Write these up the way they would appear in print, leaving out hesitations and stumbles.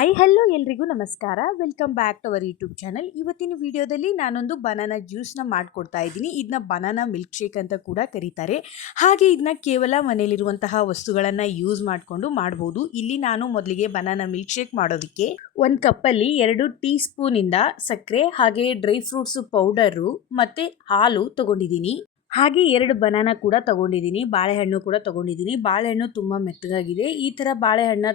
Hi hello ಎಲ್ರಿಗೂ ನಮಸ್ಕಾರ. Welcome back to our YouTube channel. ಇವತ್ತಿನ ವಿಡಿಯೋದಲ್ಲಿ ನಾನೊಂದು ಬನಾನಾ ಜ್ಯೂಸ್ನ ಮಾಡ್ಕೊಡ್ತಾ ಇದ್ದೀನಿ. ಇದನ್ನ ಬನಾನಾ ಮಿಲ್ಕ್ ಶೇಕ್ ಅಂತ ಕೂಡ ಕರೀತಾರೆ. ಹಾಗೆ ಇದನ್ನ ಕೇವಲ ಮನೆಯಲ್ಲಿರುವಂತಹ ವಸ್ತುಗಳನ್ನು ಯೂಸ್ ಮಾಡಿಕೊಂಡು ಮಾಡ್ಬೋದು. ಇಲ್ಲಿ ನಾನು ಮೊದಲಿಗೆ ಬನಾನಾ ಮಿಲ್ಕ್ ಶೇಕ್ ಮಾಡೋದಕ್ಕೆ ಒಂದು ಕಪ್ಪಲ್ಲಿ 2 ಟೀ ಸ್ಪೂನಿಂದ ಸಕ್ಕರೆ ಹಾಗೆ ಡ್ರೈ ಫ್ರೂಟ್ಸು ಪೌಡರು ಮತ್ತು ಹಾಲು ತೊಗೊಂಡಿದ್ದೀನಿ. ಹಾಗೆ 2 ಬನಾನಾ ಕೂಡ ತಗೊಂಡಿದ್ದೀನಿ, ಬಾಳೆಹಣ್ಣು ಕೂಡ ತಗೊಂಡಿದ್ದೀನಿ. ಬಾಳೆಹಣ್ಣು ತುಂಬ ಮೆತ್ತಗಾಗಿದೆ. ಈ ಥರ ಬಾಳೆಹಣ್ಣು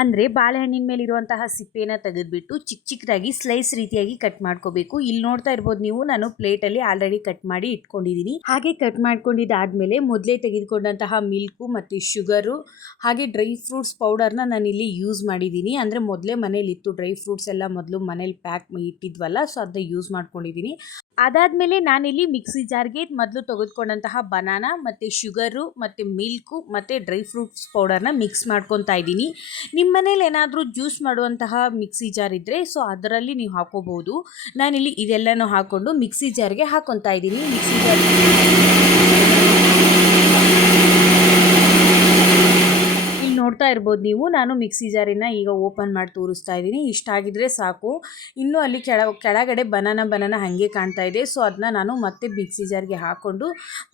ಅಂದರೆ ಬಾಳೆಹಣ್ಣಿನ ಮೇಲಿರುವಂತಹ ಸಿಪ್ಪೆನ ತೆಗೆದುಬಿಟ್ಟು ಚಿಕ್ಕದಾಗಿ ಸ್ಲೈಸ್ ರೀತಿಯಾಗಿ ಕಟ್ ಮಾಡ್ಕೋಬೇಕು. ಇಲ್ಲಿ ನೋಡ್ತಾ ಇರ್ಬೋದು ನೀವು, ನಾನು ಪ್ಲೇಟಲ್ಲಿ ಆಲ್ರೆಡಿ ಕಟ್ ಮಾಡಿ ಇಟ್ಕೊಂಡಿದ್ದೀನಿ. ಹಾಗೆ ಕಟ್ ಮಾಡ್ಕೊಂಡಿದ್ದಾದ್ಮೇಲೆ ಮೊದಲೇ ತೆಗೆದುಕೊಂಡಂತಹ ಮಿಲ್ಕು ಮತ್ತು ಶುಗರು ಹಾಗೆ ಡ್ರೈ ಫ್ರೂಟ್ಸ್ ಪೌಡರ್ನ ನಾನು ಇಲ್ಲಿ ಯೂಸ್ ಮಾಡಿದ್ದೀನಿ. ಅಂದರೆ ಮೊದಲೇ ಮನೇಲಿ ಇತ್ತು, ಡ್ರೈ ಫ್ರೂಟ್ಸ್ ಎಲ್ಲ ಮೊದಲು ಮನೇಲಿ ಪ್ಯಾಕ್ ಇಟ್ಟಿದ್ವಲ್ಲ, ಸೊ ಅದನ್ನ ಯೂಸ್ ಮಾಡ್ಕೊಂಡಿದ್ದೀನಿ. ಅದಾದಮೇಲೆ ನಾನಿಲ್ಲಿ ಮಿಕ್ಸಿ ಜಾರ್ಗೆ ಮೊದಲು ತೆಗೆದುಕೊಂಡಂತಹ ಬನಾನಾ ಮತ್ತು ಶುಗರು ಮತ್ತು ಮಿಲ್ಕು ಮತ್ತು ಡ್ರೈ ಫ್ರೂಟ್ಸ್ ಪೌಡರ್ನ ಮಿಕ್ಸ್ ಮಾಡ್ಕೊತಾ ಇದ್ದೀನಿ. ನಿಮ್ಮ ಮನೇಲಿ ಏನಾದರೂ ಜ್ಯೂಸ್ ಮಾಡುವಂತಹ ಮಿಕ್ಸಿ ಜಾರ್ ಇದ್ದರೆ ಸೊ ಅದರಲ್ಲಿ ನೀವು ಹಾಕೋಬಹುದು. ನಾನಿಲ್ಲಿ ಇದೆಲ್ಲನೂ ಹಾಕ್ಕೊಂಡು ಮಿಕ್ಸಿ ಜಾರ್ಗೆ ಹಾಕ್ಕೊತಾ ಇದ್ದೀನಿ. ಮಿಕ್ಸಿ ಜಾರ್ ನೋಡ್ತಾ ಇರ್ಬೋದು ನೀವು, ನಾನು ಮಿಕ್ಸಿ ಜಾರಿನ ಈಗ ಓಪನ್ ಮಾಡಿ ತೋರಿಸ್ತಾ ಇದ್ದೀನಿ. ಇಷ್ಟಾಗಿದ್ರೆ ಸಾಕು. ಇನ್ನೂ ಅಲ್ಲಿ ಕೆಳಗಡೆ ಬನಾನಾ ಹಾಗೆ ಕಾಣ್ತಾ ಇದೆ. ಸೊ ಅದನ್ನ ನಾನು ಮತ್ತೆ ಮಿಕ್ಸಿ ಜಾರ್ಗೆ ಹಾಕ್ಕೊಂಡು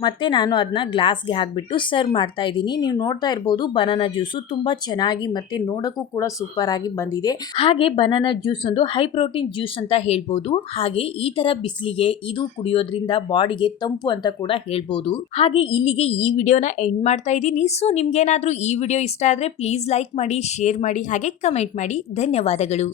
ಮತ್ತೆ ನಾನು ಅದನ್ನ ಗ್ಲಾಸ್ಗೆ ಹಾಕಿಬಿಟ್ಟು ಸರ್ವ್ ಮಾಡ್ತಾ ಇದ್ದೀನಿ. ನೀವು ನೋಡ್ತಾ ಇರ್ಬೋದು, ಬನಾನಾ ಜ್ಯೂಸು ತುಂಬ ಚೆನ್ನಾಗಿ ಮತ್ತು ನೋಡೋಕ್ಕೂ ಕೂಡ ಸೂಪರ್ ಆಗಿ ಬಂದಿದೆ. ಹಾಗೆ ಬನಾನಾ ಜ್ಯೂಸ್ ಒಂದು ಹೈ ಪ್ರೋಟೀನ್ ಜ್ಯೂಸ್ ಅಂತ ಹೇಳ್ಬೋದು. ಹಾಗೆ ಈ ಥರ ಬಿಸಿಲಿಗೆ ಇದು ಕುಡಿಯೋದ್ರಿಂದ ಬಾಡಿಗೆ ತಂಪು ಅಂತ ಕೂಡ ಹೇಳ್ಬೋದು. ಹಾಗೆ ಇಲ್ಲಿಗೆ ಈ ವಿಡಿಯೋನ ಎಂಡ್ ಮಾಡ್ತಾ ಇದ್ದೀನಿ. ಸೊ ನಿಮ್ಗೇನಾದರೂ ಈ ವಿಡಿಯೋ ಇಷ್ಟ ಆದರೆ ಪ್ಲೀಸ್ ಲೈಕ್ ಮಾಡಿ, ಶೇರ್ ಮಾಡಿ ಹಾಗೆ ಕಮೆಂಟ್ ಮಾಡಿ. ಧನ್ಯವಾದಗಳು.